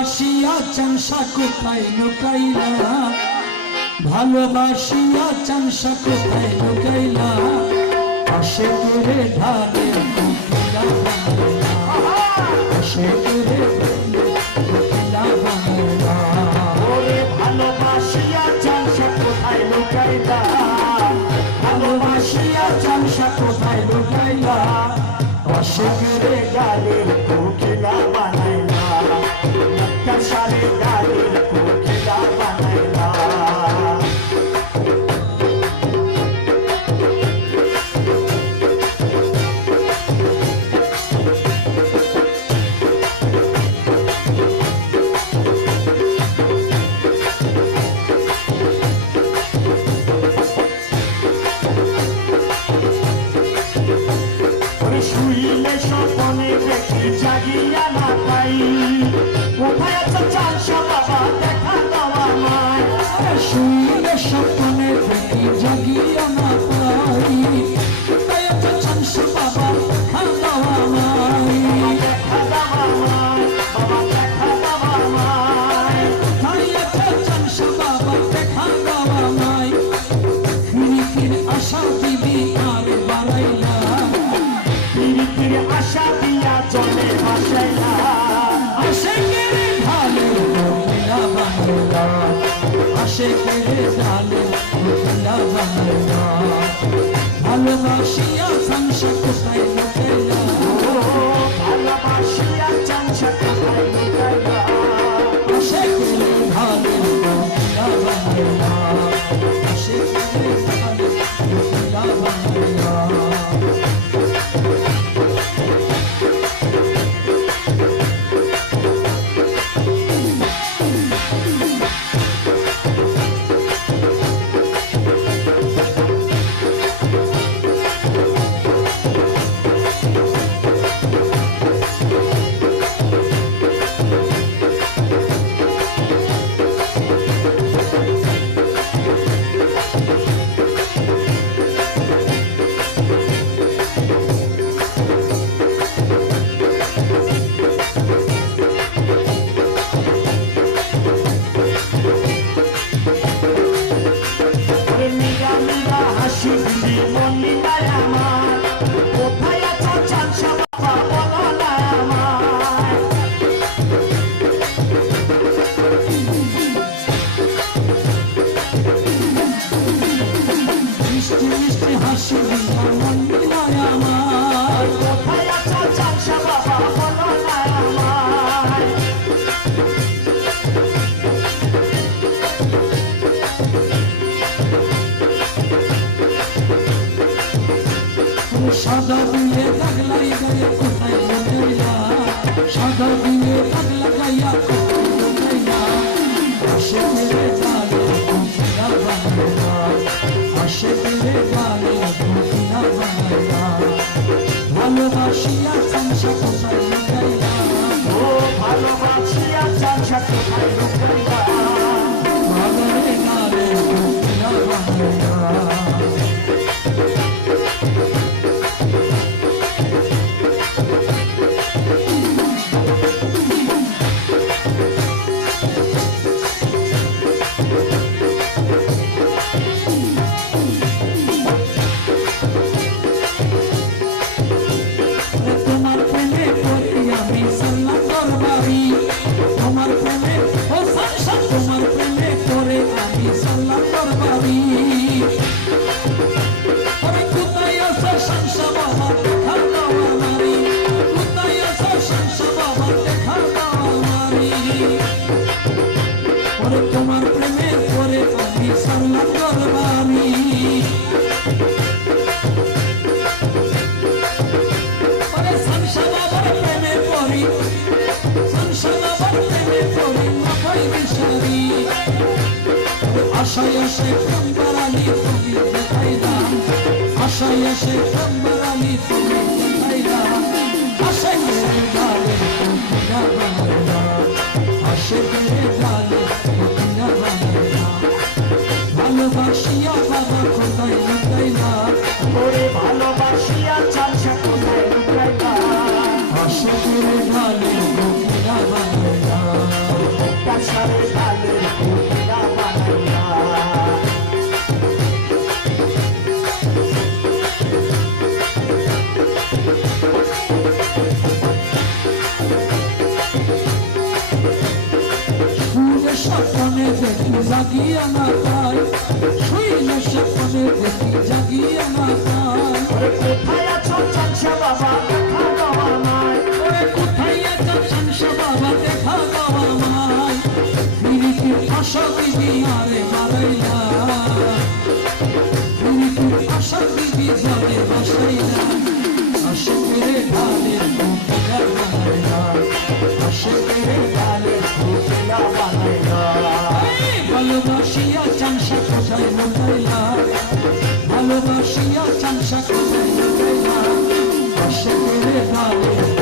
ভালোবাসিয়া চানসা কোথায় লুকাইলা? ভালোবাসিয়া চানসা কোথায় ভালোবাসিয়া চানসা কোথায় লুকাইলা? ভালোবাসিয়া চানসা কোথায় লুকাইলা? গালের জাগিয়া না পাই কোথায় আছে চানসা বাবা দেখা দেওয়া নাই শুইলে স্বপ্নে দেখি জাগিয়া না পাই আশা ঢালে কোকিলা বাংলা ভালোবাসিয়া সংসার কোথায় ও ভালোবাসিয়া চানসা কোথায় সাদা দিয়ে পাগলাই গায়ে কোথায় সাদা দিয়ে দাগ আশায় আসে বাড়ালি তুমি দেখাইলাম আশায় আসে বাড়ালি তুমি দেখাইলাম আশায় মেরে ডালে কোকিলা বাংলা আসে মেরে ডালে কোকিলা বাংলা ভালোবাসিয়া বাবা কোথায় স্বপ্নে দেখি জাগিয়া না শুইলে স্বপ্নে দেখি জাগিয়া ওরে কোথায় আছো চাঁদশা বাবা? দেখা দাও আমায় ওরে কোথায় আছো সংসা বাবা? দেখা দাও আমায় ফিরিতি আশা দিদি আরে মারাইলা ফিরিতি আশা দিদি জলে বসাইলা আশকের ঢালে ফুটিয়া বানাইলা ভালোবাসিয়া চাংসা কোথায় লুকাইলা আশকের ঢালে